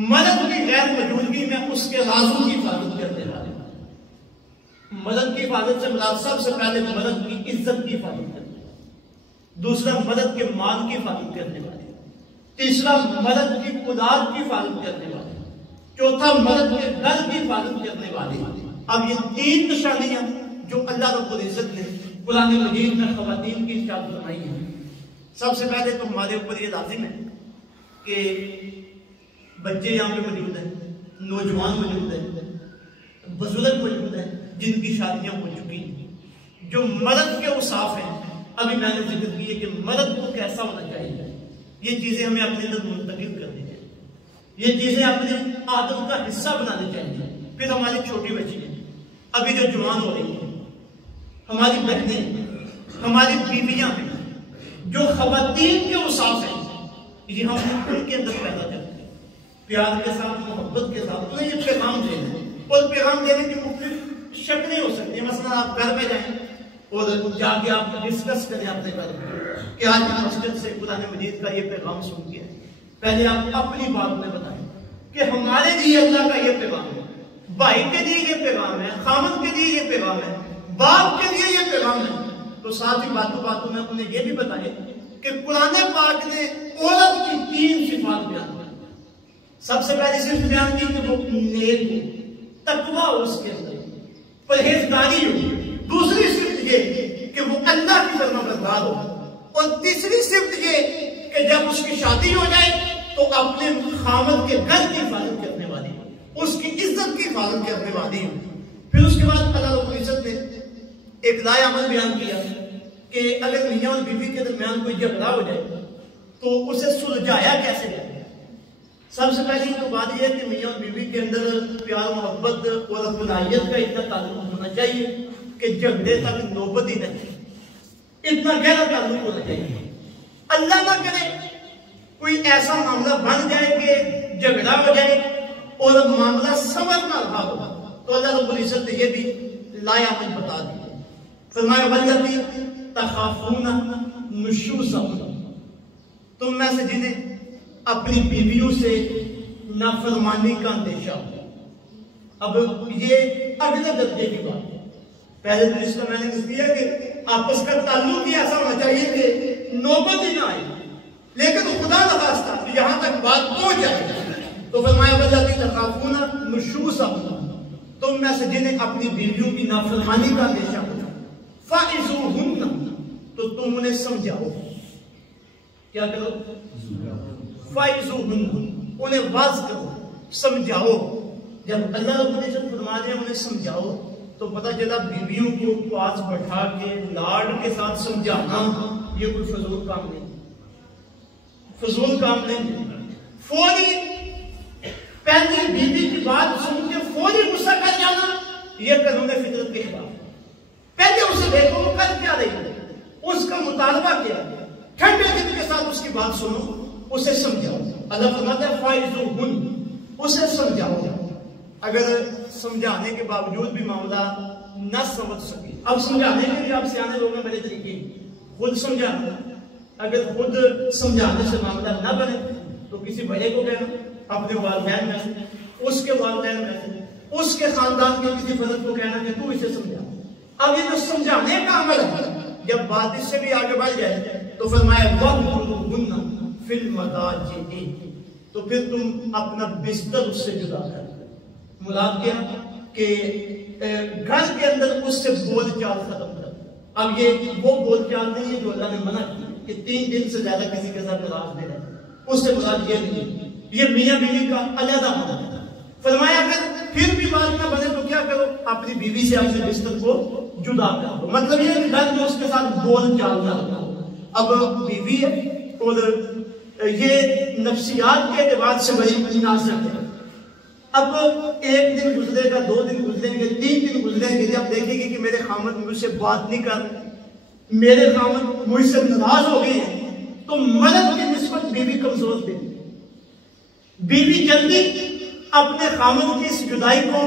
مرد کی غیر موجودگی میں اس کے رازوں کی حفاظت کرنے والے۔ مرد کی حفاظت سے مراد سب سے پہلے مرد کی عزت کی حفاظت کرنے والے، دوسرا مرد کے مال کی حفاظت کرنے والے، تیسرا مرد کی اولاد کی حفاظت کرنے والے، چوتھا مرد کے گھر کی حفاظت کرنے والے۔ اب یہ تین نشانیاں جو اللہ رب العزت نے قرآن مجید میں خواتین کی ارشاد فرمائی ہیں، سب سے پہلے تو ہمارے اوپر یہ لازم ہے کہ بچے یہاں پہ موجود ہیں، نوجوان موجود ہیں، بزرگ موجود ہیں جن کی شادیاں ہو چکی ہیں، جو مرد کے اوصاف ہیں۔ ابھی میں نے ذکر کی ہے کہ مرد کو کیسا ہونا چاہیے، یہ چیزیں ہمیں اپنے اندر منتقل کرنی چاہیے، یہ چیزیں اپنے عادت کا حصہ بنانے چاہیے۔ پھر ہماری چھوٹی بچی ہیں ابھی جو جوان ہو رہی ہیں، ہماری بہنیں، ہماری بیویاں ہیں، جو خواتین کے اوصاف ہیں، یہ ہم ان کے اندر پیدا کرتے ہیں، پیار کے ساتھ، محبت کے ساتھ انہیں یہ پیغام دینا ہے۔ اور پیغام دینے کی مختلف شکلیں ہو سکتی ہیں۔ مثلا آپ گھر میں جائیں اور جا کے آپ ڈسکس کریں اپنے گھر میں کہ آج مسجد سے قرآن مجید کا یہ پیغام سن کے پہلے آپ اپنی بات میں بتائیں کہ ہمارے لیے اللہ کا یہ پیغام ہے، بھائی کے لیے یہ پیغام ہے، خامد کے لیے یہ پیغام ہے، باپ کے لیے یہ پیغام ہے۔ تو ساتھ ہی باتوں باتوں میں انہیں یہ بھی بتائیں کہ قرآن پاک نے عورت کی تین صفات بیان کی۔ سب سے پہلی صفت بیان کی کہ وہ نیک ہو، تقویٰ ہو اس کے اندر، پرہیزگاری ہو۔ دوسری صفت یہ کہ وہ اللہ کی فرمانبردار ہو، اور تیسری صفت یہ کہ جب اس کی شادی ہو جائے تو اپنے خامد کے گھر کی حفاظت کرنے والی ہو، اس کی عزت کی حفاظت کرنے والی ہو۔ پھر اس کے بعد اللہ رب العزت نے ایک لائے عمل بیان کیا کہ اگر میاں اور بیوی کے درمیان کوئی جھگڑا ہو جائے تو اسے سلجھایا کیسے جائے۔ سب سے پہلی تو بات یہ ہے کہ میاں اور بیوی کے اندر پیار، محبت اور اپنائیت کا اتنا تعلق ہونا چاہیے کہ جھگڑے تک نوبت ہی نہیں، اتنا گہرا تعلق ہونا چاہیے۔ اللہ نہ کرے کوئی ایسا معاملہ بن جائے کہ جھگڑا ہو جائے اور معاملہ سمجھ نہ رہا ہو، تو اللہ رب العزت نے یہ بھی لائے عمل بتا دیا۔ فرمایا واللتی تخافون نشوزہن، تم میں سے جنہیں اپنی بیویوں سے نافرمانی کا اندیشہ ہو۔ اب یہ اگلے درجے کی بات ہے۔ پہلے تو اس کا میں نے کہا دیا کہ آپس کا تعلق ہی ایسا ہونا چاہیے کہ نوبت ہی نہ آئے، لیکن خدا نخواستہ یہاں تک بات پہنچ جائے تو فرمایا واللتی تخافون نشوزہن، تم میں سے جنہیں اپنی بیویوں کی نافرمانی کا اندیشہ ہو، فَعِزُوهُنَّ، تو تم انہیں سمجھاؤ۔ کیا کرو؟ فَعِزُوهُنَّ، انہیں واضح کرو، سمجھاؤ۔ جب اللہ رب العزت فرما رہے ہیں انہیں سمجھاؤ تو پتہ چلا بیویوں کو پاس بٹھا کے لاڈ کے ساتھ سمجھانا یہ کوئی فضول کام نہیں، فضول کام نہیں۔ فوری پہلی بیوی کی بات سن کے فوری غصہ کر جانا یہ قانون فطرت کے خلاف ہے۔ پہلے اسے دیکھو وہ کر کیا رہی ہے، اس کا مطالبہ کیا ہے، ٹھنڈے دل کے ساتھ اس کی بات سنو، اسے سمجھاؤ۔ اللہ فرماتا ہے فَائِزُوهُنَّ، اسے سمجھاؤ۔ اگر سمجھانے کے باوجود بھی معاملہ نہ سمجھ سکے، اب سمجھانے کے لیے آپ سیانے لوگ ہیں بڑے طریقے، خود سمجھانا، اگر خود سمجھانے سے معاملہ نہ بنے تو کسی بڑے کو کہنا، اپنے والدین میں سے، اس کے والدین میں سے، اس کے خاندان کے کسی فرد کو کہنا کہ تو اسے سمجھا۔ اب یہ جو سمجھانے کا عمل ہے، جب بات اس سے بھی آگے بڑھ جائے تو فرمایا وَاهْجُرْهُنَّ فِي الْمَضَاجِعِ، تو پھر تم اپنا بستر اس سے جدا کر دو۔ مراد کیا کہ گھر کے اندر اس سے بول چال ختم کر دو۔ اب یہ وہ بول چال نہیں ہے جو اللہ نے منع کی کہ 3 دن سے زیادہ کسی کے ساتھ راز دے رہے، اس سے مراد یہ نہیں، یہ میاں بیوی کا علیحدہ ہونا ہے۔ فرمایا اگر پھر بھی بات نہ بنے تو کیا کرو، اپنی بیوی سے اپنے بستر کو جدا کر دو۔ مطلب یہ کہ گھر میں اس کے ساتھ بول چال نہ رکھو۔ اب بیوی ہے اور یہ نفسیات کے اعتبار سے بڑی نازک ہے۔ اب ایک دن گزرے گا، 2 دن گزریں گے، 3 دن گزریں گے، جب دیکھے گی کہ میرے خامد مجھ سے بات نہیں کر رہے، میرے خامد مجھ سے ناراض ہو گئے ہیں، تو مرد کی نسبت بیوی کمزور دے، بیوی جلدی اپنے خامد کی اس جدائی کو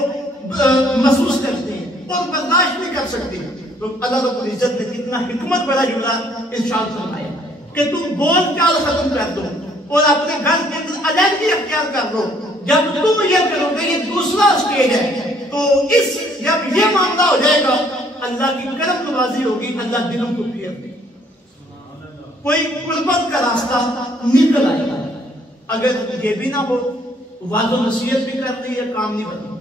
محسوس کرتی ہے اور برداشت نہیں کر سکتی۔ تو اللہ رب العزت نے کتنا حکمت بڑا جملہ ارشاد فرمایا کہ تم بول چال ختم کر دو اور اپنے گھر کے اندر علیحدگی اختیار کر لو۔ جب تم یہ کرو گے، یہ دوسرا سٹیج ہے، تو اس جب یہ معاملہ ہو جائے گا اللہ کی کرم نوازی ہوگی، اللہ دلوں کو پھیر دے، کوئی قربت کا راستہ نکل آئے گا۔ اگر یہ بھی نہ ہو، وعظ و نصیحت بھی کر دی ہے، کام نہیں بنا،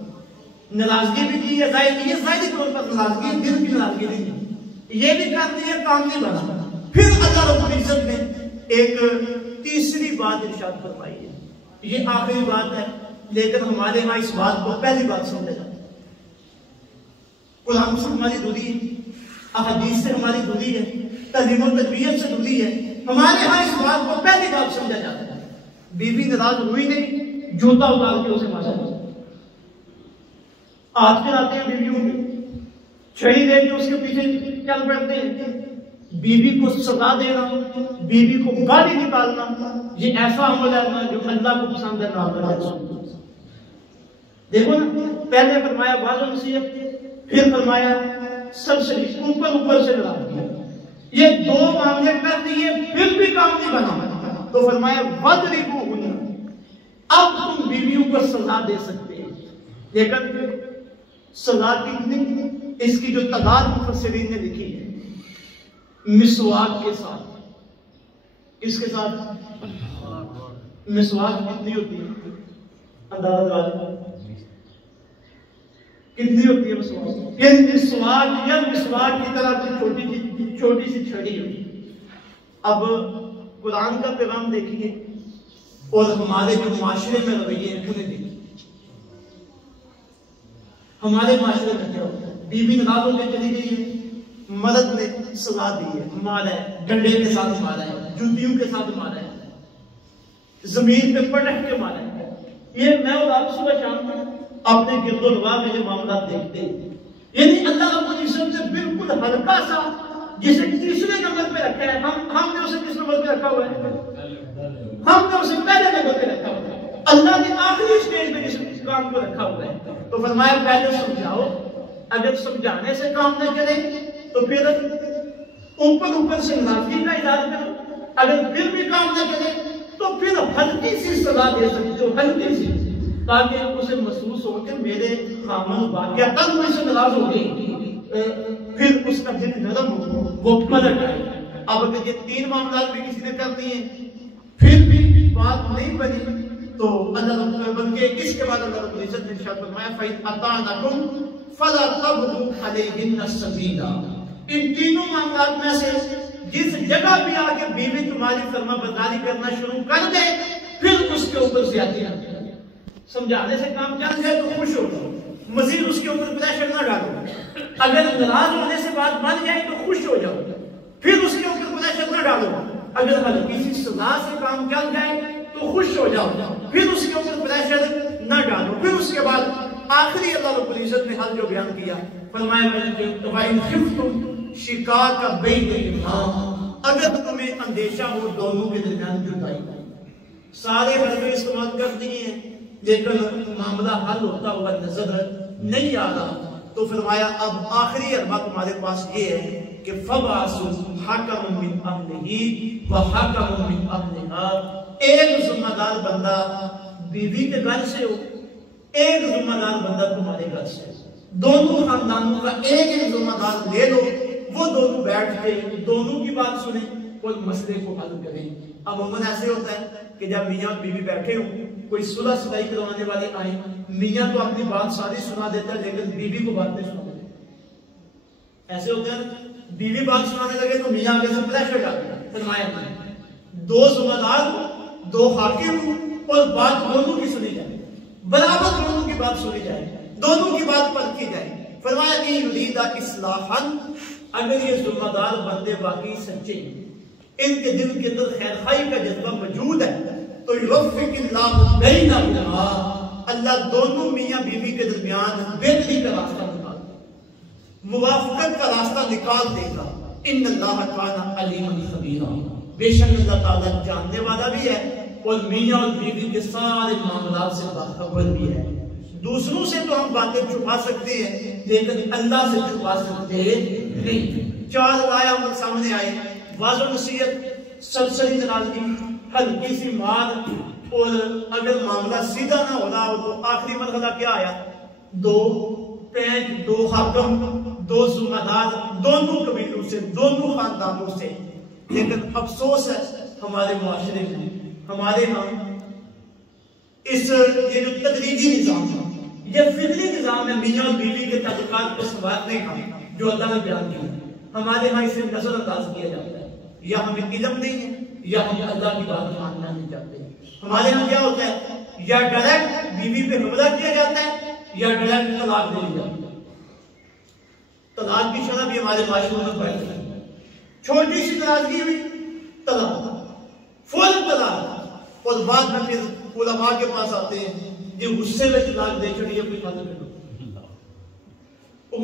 ناراضگی بھی کی ہے، یہ ظاہری طور پر ناراضگی ہے، دل کی ناراضگی نہیں، یہ بھی کر دی ہے، کام نہیں بنا، پھر اللہ رب العزت نے ایک تیسری بات ارشاد فرمائی ہے۔ یہ آخری بات ہے، لیکن ہمارے ہاں اس بات کو پہلی بات سمجھا جاتا ہے۔ قرآن سے ہماری دوری ہے، احادیث سے ہماری دوری ہے، تعلیم و تربیت سے دوری ہے، ہمارے ہاں اس بات کو پہلی بات سمجھا جاتا ہے۔ بیوی ناراض ہوئی نہیں، جوتا اتار کے اسے ماشاء اللہ آج کل آتے ہیں بیویوں میں، چھڑی دے کے اس کے پیچھے چل پڑتے ہیں، بیوی کو سزا دینا، بیوی کو گالی نکالنا، یہ ایسا عمل ہے جو اللہ کو پسند ہے نہ۔ دیکھو نا، پہلے فرمایا وعظ و نصیحت، پھر فرمایا سرسری، اوپر سے لڑا دیا، یہ دو معاملے کر دیے پھر بھی کام نہیں بنا، تو فرمایا وَضْرِبُوهُنَّ، اب تم بیویوں کو سزا دے سکتے ہیں، لیکن سزا کتنی، اس کی جو تعداد مفسرین نے لکھی ہے، مسواک کے ساتھ، اس کے ساتھ مسواک کتنی ہوتی ہے، اندازہ لگا کتنی ہوتی ہے مسواک، کہ مسواک یا مسواک کی طرح چھوٹی سی چھڑی ہوتی۔ اب قرآن کا پیغام دیکھیے اور ہمارے جو معاشرے میں رویے ہیں انہیں دیکھیے۔ ہمارے معاشرے میں کیا ہوتا ہے، بیوی ناراض ہو کے چلی گئی ہے، مرد نے سزا دی ہے، مارا ہے، ڈنڈے کے ساتھ مارا ہے، جوتیوں کے ساتھ مارا ہے، زمین پہ پٹک کے مارا ہے۔ یہ میں اور آپ صبح شام کو اپنے گرد و نواح میں یہ معاملات دیکھتے ہیں، یعنی اللہ رب العزت نے بالکل ہلکا سا جسے تیسرے نمبر پہ رکھا ہے، ہم نے اسے کس نمبر پہ رکھا ہوا ہے، ہم نے اسے پہلے نمبر پہ رکھا ہوا ہے، اللہ نے آخری سٹیج پہ اس کام کو رکھا ہوا ہے۔ تو فرمایا پہلے سمجھاؤ، اگر سمجھانے سے کام نہ کرے تو پھر اوپر سے ناراضگی کا اظہار کرو، اگر پھر بھی کام نہ کرے تو پھر ہلکی سی سزا دے سکتے ہو، ہلکی سی، تاکہ اسے محسوس ہو کہ میرے خامن واقعتاً مجھ سے ناراض ہو گئی، پھر اس کا دل نرم ہو، وہ پلٹ آئے۔ اب اگر یہ تین معاملات بھی کسی نے کر دیے پھر بھی بات نہیں بنی تو اللہ بلکہ اس کے بعد اللہ رب العزت نے ارشاد فرمایا فَإِنْ أَطَعْنَكُمْ فَلَا تَبْغُوا عَلَيْهِنَّ السَّبِيلَ۔ ان تینوں معاملات میں سے جس جگہ بھی آگے بیوی تمہاری فرما برداری کرنا شروع کر دے پھر اس کے اوپر زیادتی نہ کرو، سمجھانے سے کام چل جائے تو خوش ہو جاؤ، مزید اس کے اوپر پریشر نہ ڈالو، اگر ناراض ہونے سے بات بن جائے تو خوش ہو جاؤ، پھر اس کے اوپر پریشر نہ ڈالو، اگر ہلکی سی سزا سے کام چل جائے تو خوش ہو جاؤ، پھر اس کے اوپر پریشر نہ ڈالو۔ پھر اس کے بعد آخری اللہ رب العزت نے حل جو بیان کیا، فرمایا وَإِنْ خِفْتُمْ شِقَاقَ بَيْنِهِمَا، اگر تمہیں اندیشہ ہو دونوں کے درمیان جدائی کا، سارے حربے استعمال کر دیے ہیں لیکن معاملہ حل ہوتا ہوا نظر نہیں آ رہا، تو فرمایا اب آخری حربہ تمہارے پاس یہ ہے کہ فَبْعَثُوا حَكَمًا مِّنْ أَهْلِهِ وَحَكَمًا مِّنْ أَهْلِهَا، ایک ذمہ دار بندہ بیوی کے گھر سے ہو، ایک ذمہ دار بندہ تمہارے گھر سے ہو، دونوں خاندانوں کا ایک ذمہ دار لے لو، وہ دونوں بیٹھ کے دونوں کی بات سنیں اور مسئلے کو حل کریں۔ عموماً ایسے ہوتا ہے کہ جب میاں اور بیوی بیٹھے ہوں، کوئی صلح صلاحی کروانے والے آئیں، میاں تو اپنی بات ساری سنا دیتا ہے لیکن بیوی کو بات نہیں سنا دیتا، ایسے ہوتا ہے بیوی بات سنانے لگے تو میاں آگے سے پریشر ڈالتا ہے۔ فرمایا دو ذمہ دار دو حاکم اور بات دونوں کی سنی جائے، برابر دونوں کی بات سنی جائے، دونوں کی بات پرکھی جائے۔ فرمایا کہ یرید اصلاحا، اگر یہ ذمہ دار بندے باقی سچے ہیں، ان کے دل کے اندر خیر خواہی کا جذبہ موجود ہے تو یوفق اللہ بینہما، اللہ دونوں میاں بیوی کے درمیان بہتری کا راستہ نکال دے گا، موافقت کا راستہ نکال دے گا۔ ان اللہ کان علیما خبیرا، بے شک اللہ تعالیٰ جاننے والا بھی ہے اور میاں اور بیوی کے سارے معاملات سے باخبر بھی ہے۔ دوسروں سے تو ہم باتیں چھپا سکتے ہیں لیکن اللہ سے چھپا سکتے نہیں۔ چار رائے سامنے آئے، واض و نصیحت، سرسری ناراضگی، ہلکی سی مار، اور اگر معاملہ سیدھا نہ ہو رہا ہو تو آخری مرحلہ کیا آیا؟ دو 5 2 حاکم 2 ذمہ دار دونوں قبیلوں سے دونوں خاندانوں سے. لیکن افسوس ہے ہمارے معاشرے میں ہمارے ہاں اس یہ جو تدریجی نظام ہے یہ فطری نظام ہے میاں اور بیوی کے تعلقات کو سنوارنے کا جو اللہ نے بیان کیا ہے. ہمارے ہاں اسے نظر انداز کیا جاتا ہے یا ہمیں علم نہیں ہے یا ہم اللہ کی بات ماننا نہیں چاہتے. ہمارے ہاں کیا ہوتا ہے یا ڈائریکٹ بیوی پہ حملہ کیا جاتا ہے یا ڈائریکٹ طلاق دے دی جاتی ہے. طلاق کی شرح بھی ہمارے معاشرے میں پائی جاتی ہے. چھوٹی سی ناراضگی ہوئی طلاق فوراً طلاق اور بعد میں پھر علماء کے پاس آتے ہیں یہ غصے میں طلاق دے چھڑی ہے کوئی ختم کر دو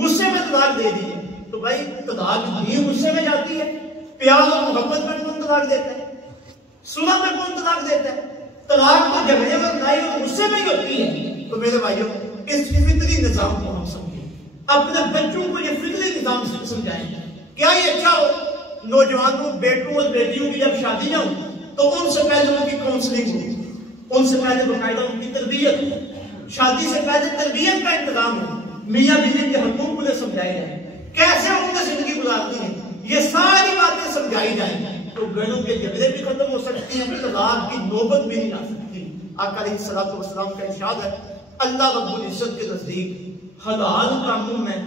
غصے میں طلاق دے دی. تو بھائی طلاق بھی غصے میں جاتی ہے پیار اور محبت میں کون طلاق دیتا ہے صلح میں کون طلاق دیتا ہے طلاق تو جھگڑے میں لڑائی اور غصے میں ہی ہوتی ہے. تو میرے بھائیوں اس فطری نظام کو ہم سمجھیں اپنے بچوں کو یہ فطری نظام سمجھائیں. کیا یہ اچھا ہو نوجوانوں بیٹوں اور بیٹیوں کی جب شادیاں ہوں تو ان سے پہلے ان کی کاؤنسلنگ ہو ان سے پہلے باقاعدہ ان کی تربیت ہو شادی سے پہلے تربیت کا انتظام ہو میاں بیوی کے حقوق کو سمجھائے جائیں کیسے ان کی زندگی گزارتی ہیں یہ ساری باتیں سمجھائی جائیں تو گھروں کے جھگڑے بھی ختم ہو سکتے ہیں طلاق کی نوبت بھی نہیں آ سکتی. آقا علیہ الصلوۃ والسلام کا ارشاد ہے اللہ رب العزت کے نزدیک حلال کاموں میں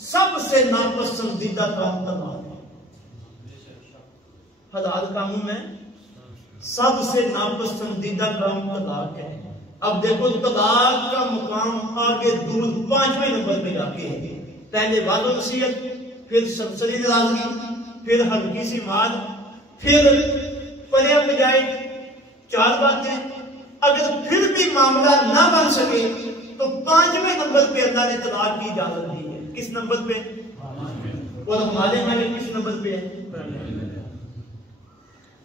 سب سے ناپسندیدہ کام طلاق ہے. حلال کاموں میں سب سے ناپسندیدہ کام طلاق ہے. اب دیکھو طلاق کا مقام آگے دور 5ویں نمبر پہ جا کے ہے. پہلے وعد و نصیحت پھر سرسری ناراضگی پھر ہلکی سی مار پھر پرے بجائے 4 باتیں. اگر پھر بھی معاملہ نہ بن سکے تو 5ویں نمبر پہ اللہ نے طلاق کی اجازت دی ہے. کس نمبر پہ؟ اور ہمارے میں کس نمبر پہ ہے؟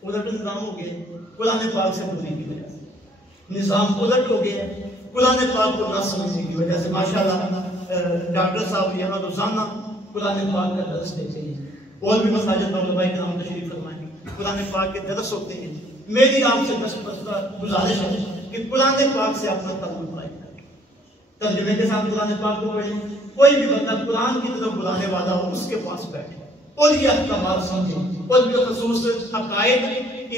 الٹ نظام ہو گیا قرآن پاک سے دوری کی وجہ سے نظام الٹ ہو گیا قرآن پاک کو نہ سمجھنے کی وجہ سے. ماشاءاللہ ڈاکٹر صاحب یہاں روزانہ قرآن پاک کا درس دیتے ہیں اور بھی مساجد میں علماء کرام تشریف فرمائیں قرآن پاک کے درس ہوتے ہیں. میری آپ سے گزارش ہے کہ قرآن پاک سے اپنا تعلق قائم کریں ترجمے کے ساتھ قرآن پاک کو پڑھیں. کوئی بھی بندہ قرآن کی طرف بلانے والا ہو اس کے پاس بیٹھے اور یہ احکامات سمجھیں اور بالخصوص عقائد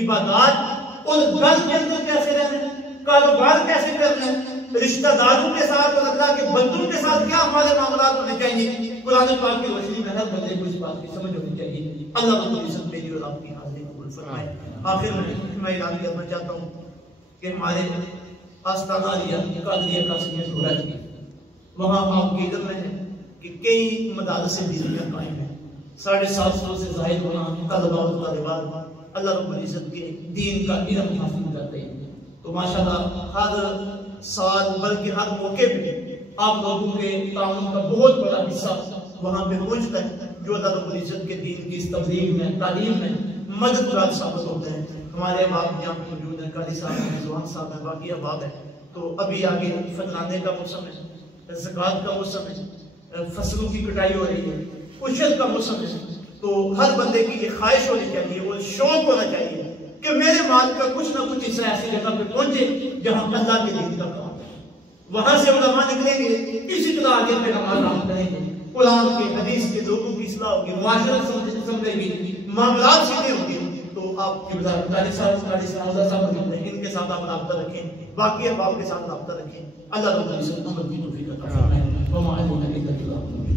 عبادات اور گھر کے اندر کیسے رہنا کاروبار کیسے کرنا رشتہ داروں کے ساتھ اور اللہ کے بندوں کے ساتھ کیا ہمارے معاملات ہونے چاہیے. قرآن پاک کی روشنی میں ہر بندے کو اس بات کی سمجھ ہونی چاہیے. اللہ رب العزت میری اور آپ کی حاضری قبول فرمائے. آخر میں اعلان کرنا چاہتا ہوں کہ ہمارے آستانہ علیہ قادریہ قاسمیہ شورا جی وہاں آپ کے علم میں ہے کہ کئی مدارس دینیہ قائم ہیں 750 سے زائد وہاں طلباء و طالبات اللہ رب العزت کے دین کا علم حاصل کرتے ہیں. تو ماشاءاللہ ہر سال بلکہ ہر موقع پہ آپ لوگوں کے تعاون کا بہت بڑا حصہ وہاں پہ پہنچتا ہے جو اللہ رب العزت کے دین کی اس تبلیغ میں تعلیم میں مددگار ثابت ہوتے ہیں. ہمارے احباب یہاں پہ موجود ہیں قاری صاحب ہیں زوان صاحب ہیں باقی احباب ہیں. تو ابھی آگے فطرانے کا موسم ہے زکوٰۃ کا موسم ہے فصلوں کی کٹائی ہو رہی ہے اجرت کا موسم ہے. تو ہر بندے کی یہ خواہش ہونی چاہیے اور شوق ہونا چاہیے کہ میرے مال کا کچھ نہ کچھ حصہ ایسی جگہ پہ پہنچے جہاں اللہ کے دین کا کام ہے. وہاں سے علماء نکلیں گے اسی طرح آگے پہ ہمارا کام کریں گے قرآن کے حدیث کے لوگوں کی اصلاح ہوگی معاشرت سمجھے گی معاملات سیدھے ہوں گے. تو آپ کے قاری صاحب ان کے ساتھ آپ رابطہ رکھیں باقی احباب کے ساتھ رابطہ رکھیں. اللہ رب العزت عمل کی توفیق عطا فرمائے.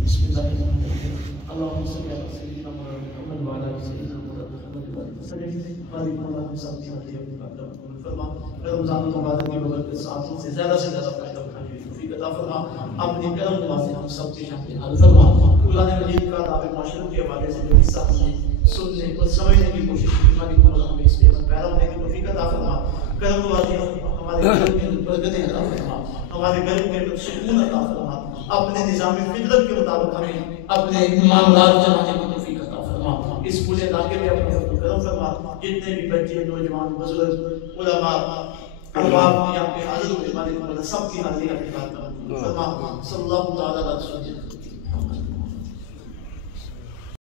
بسم اللہ الرحمن الرحیم اللهم صل على سيدنا محمد وعلى ال سيدنا محمد وسلم رمضان المبارک کی برکت سے آپ سے زیادہ فائدہ اٹھانے کی توفیق عطا فرما. اپنے کرم نوازے ہم سب کے شامل حال فرما. قرآن مجید کا دعوے معاشرت کے حوالے سے جو حصہ ہم نے سننے اور سمجھنے کی کوشش کی ہماری مولا ہمیں اس پہ پیرا ہونے کی توفیق عطا فرما. کرم نوازے ہمارے گھروں کے اندر برکتیں عطا فرما ہمارے گھروں کے اندر سکون عطا فرما. اپنے نظام فطرت کے مطابق ہمیں اپنے معاملات چلانے کی توفیق عطا فرما. اس پورے علاقے میں اپنا فضل و کرم فرما. جتنے بھی بچے نوجوان بزرگ علماء احباب یہاں پہ حاضر ہونے والے سب کی حاضری کا فرما. صلی اللہ تعالی علیہ وسلم.